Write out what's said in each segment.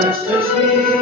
Christmas to me.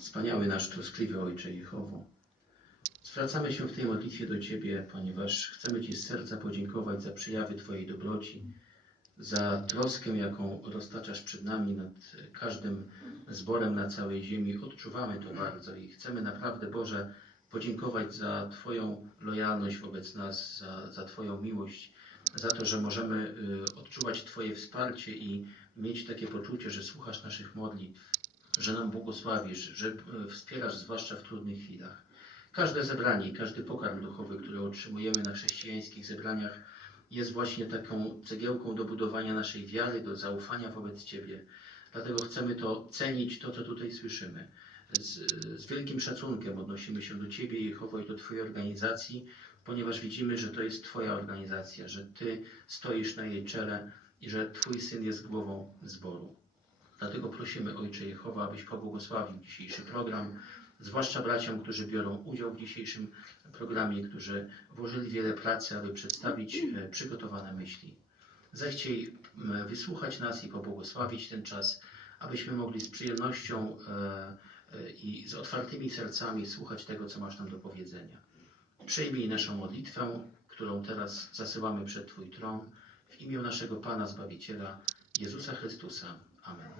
Wspaniały nasz troskliwy Ojcze Jehowo. Zwracamy się w tej modlitwie do Ciebie, ponieważ chcemy Ci z serca podziękować za przejawy Twojej dobroci, za troskę, jaką roztaczasz przed nami nad każdym zborem na całej ziemi. Odczuwamy to bardzo i chcemy naprawdę, Boże, podziękować za Twoją lojalność wobec nas, za, za Twoją miłość, za to, że możemy y, odczuwać Twoje wsparcie i mieć takie poczucie, że słuchasz naszych modlitw, że nam błogosławisz, że y, wspierasz zwłaszcza w trudnych chwilach. Każde zebranie, i każdy pokarm duchowy, który otrzymujemy na chrześcijańskich zebraniach, jest właśnie taką cegiełką do budowania naszej wiary, do zaufania wobec Ciebie. Dlatego chcemy to cenić, to co tutaj słyszymy. Z, z wielkim szacunkiem odnosimy się do Ciebie, Jehowo, i do Twojej organizacji, ponieważ widzimy, że to jest Twoja organizacja, że Ty stoisz na jej czele i że Twój Syn jest głową zboru. Dlatego prosimy, Ojcze Jehowa, abyś pobłogosławił dzisiejszy program, zwłaszcza braciom, którzy biorą udział w dzisiejszym programie, którzy włożyli wiele pracy, aby przedstawić e, przygotowane myśli. Zechciej wysłuchać nas i pobłogosławić ten czas, abyśmy mogli z przyjemnością e, e, i z otwartymi sercami słuchać tego, co masz nam do powiedzenia. Przyjmij naszą modlitwę, którą teraz zasyłamy przed Twój tron, w imię naszego Pana Zbawiciela, Jezusa Chrystusa. Amen.